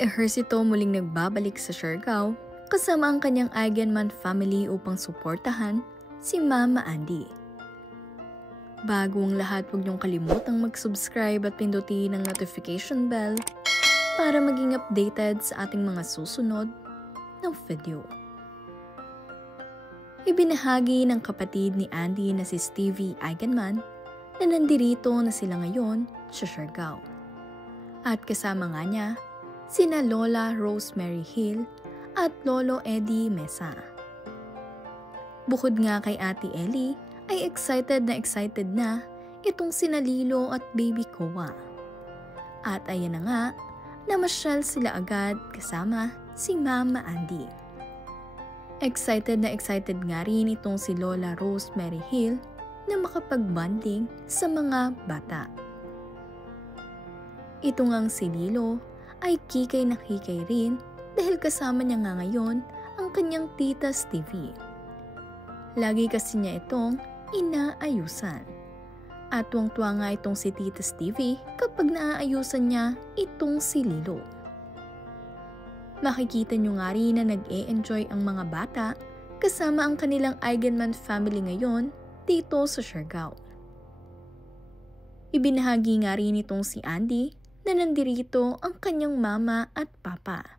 Ejercito muling nagbabalik sa Siargao kasama ang kanyang Eigenman family upang suportahan si Mama Andy. Bago ang lahat, huwag niyong kalimutang mag-subscribe at pindutin ang notification bell para maging updated sa ating mga susunod na video. Ibinahagi ng kapatid ni Andy na si Stevie Eigenman na nandirito na sila ngayon sa Siargao. At kasama nga niya sina Lola Rosemary Hill at Lolo Eddie Mesa. Bukod nga kay Ate Ellie, ay excited na itong sina Lilo at Baby Koa. At ayan na nga, namasyal sila agad kasama si Mama Andy. Excited nga rin itong si Lola Rosemary Hill na makapag-bonding sa mga bata. Ito ngang si Lilo ay kikay na kikay rin dahil kasama niya nga ngayon ang kanyang tita Stevie. Lagi kasi niya itong inaayusan. At tuwang-tuwa nga itong si tita Stevie kapag naaayusan niya itong si Lilo. Makikita nyo nga rin na nag-e-enjoy ang mga bata kasama ang kanilang Eigenman family ngayon dito sa Siargao. Ibinahagi nga rin itong si Andy na nandirito ang kanyang mama at papa.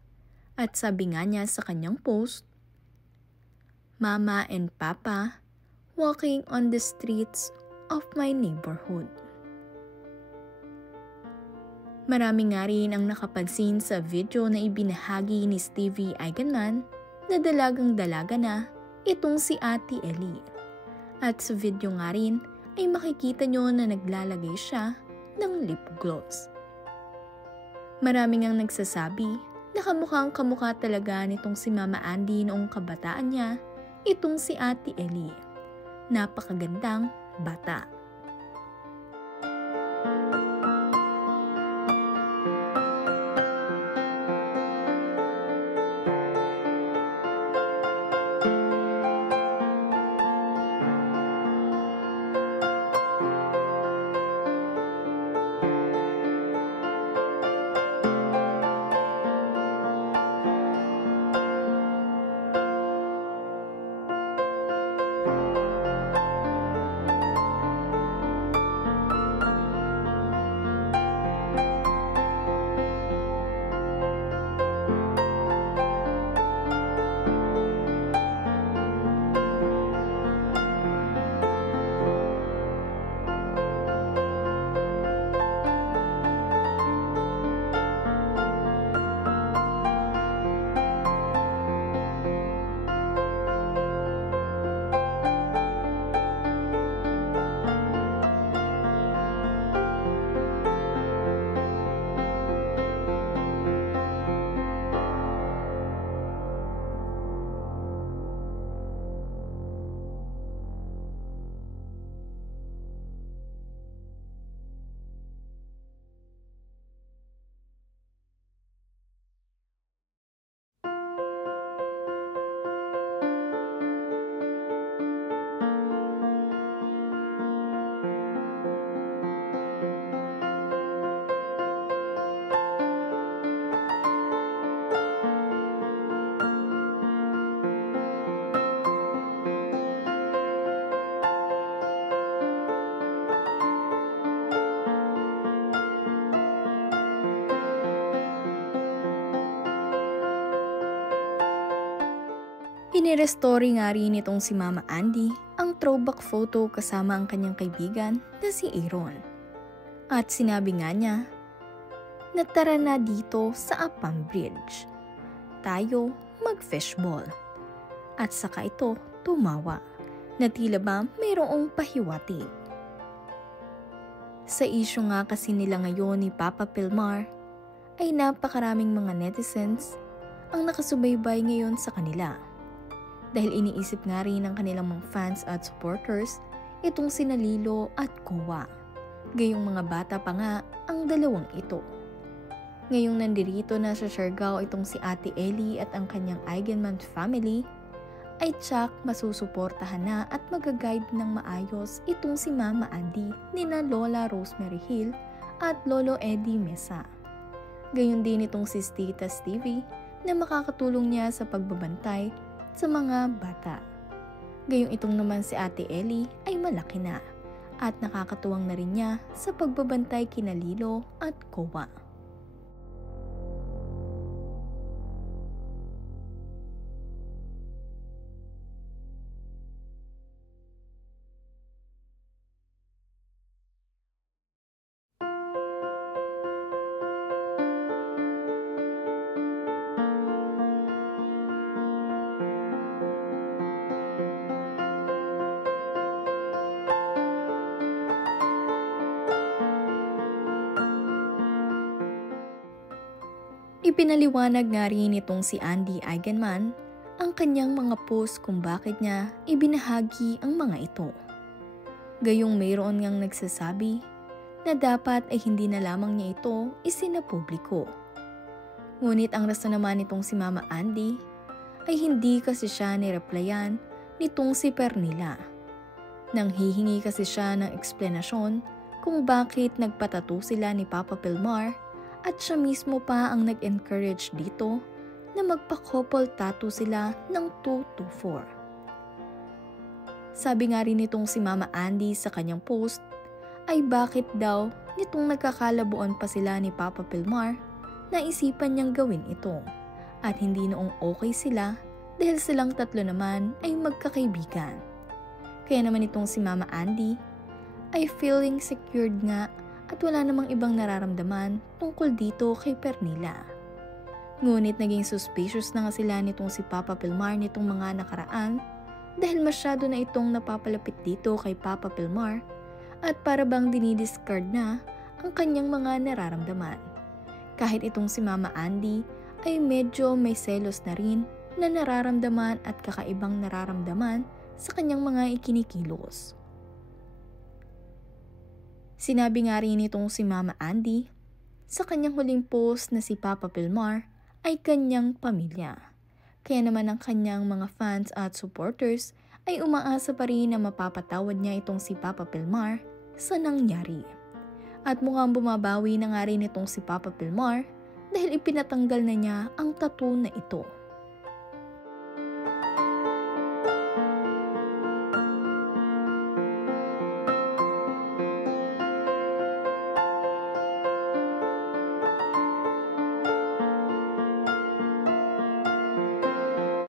At sabi nga niya sa kanyang post, "Mama and Papa walking on the streets of my neighborhood." Marami nga rin ang nakapansin sa video na ibinahagi ni Stevie Eigenman na dalagang-dalaga na itong si Ate Ellie. At sa video nga rin ay makikita nyo na naglalagay siya ng lip gloss. Marami ngang nagsasabi na kamukhang kamukha talaga nitong si Mama Andy noong kabataan niya, itong si Ate Ellie. Napakagandang bata. Inirestory nga rin itong si Mama Andy ang throwback photo kasama ang kanyang kaibigan na si Aaron. At sinabi nga niya, na tara na dito sa Apam Bridge. Tayo mag-fishball. At saka ito tumawa na tila ba mayroong pahiwati. Sa issue nga kasi nila ngayon ni Papa Pilmar ay napakaraming mga netizens ang nakasubaybay ngayon sa kanila. Dahil iniisip nga rin ng kanilang mga fans at supporters itong sina Lilo at Koa. Gayong mga bata pa nga ang dalawang ito. Ngayong nandirito na sa Siargao itong si Ate Ellie at ang kanyang Eigenman family, ay tsak masusuportahan na at magaguide ng maayos itong si Mama Andy nina Lola Rosemary Hill at Lolo Eddie Mesa. Gayon din itong si Tita Stevie na makakatulong niya sa pagbabantay sa mga bata. Gayong itong naman si Ate Ellie ay malaki na at nakakatuwang na rin niya sa pagbabantay kina Lilo at Kowa. Ipinaliwanag nga rin itong si Andy Eigenman ang kanyang mga post kung bakit niya ibinahagi ang mga ito. Gayong mayroon ngang nagsasabi na dapat ay hindi na lamang niya ito isinapubliko. Ngunit ang rason naman nitong si Mama Andy ay hindi kasi siya nireplyan nitong si Pernilla. Nang hihingi kasi siya ng eksplanasyon kung bakit nagpatato sila ni Papa Pilmar at siya mismo pa ang nag-encourage dito na magpa-couple tattoo sila ng 2 to 4. Sabi nga rin nitong si Mama Andy sa kanyang post ay bakit daw nitong nagkakalabuan pa sila ni Papa Pilmar na isipan niyang gawin ito at hindi noong okay sila dahil silang tatlo naman ay magkakaibigan. Kaya naman itong si Mama Andy ay feeling secured nga at wala namang ibang nararamdaman tungkol dito kay Pernilla. Ngunit naging suspicious na nga sila nitong si Papa Pilmar nitong mga nakaraan dahil masyado na itong napapalapit dito kay Papa Pilmar at para bang dinidiscard na ang kanyang mga nararamdaman. Kahit itong si Mama Andy ay medyo may selos na rin na nararamdaman at kakaibang nararamdaman sa kanyang mga ikinikilos. Sinabi nga rin itong si Mama Andy sa kanyang huling post na si Papa Pilmar ay kanyang pamilya. Kaya naman ang kanyang mga fans at supporters ay umaasa pa rin na mapapatawad niya itong si Papa Pilmar sa nangyari. At mukhang bumabawi na nga rin itong si Papa Pilmar dahil ipinatanggal na niya ang tattoo na ito.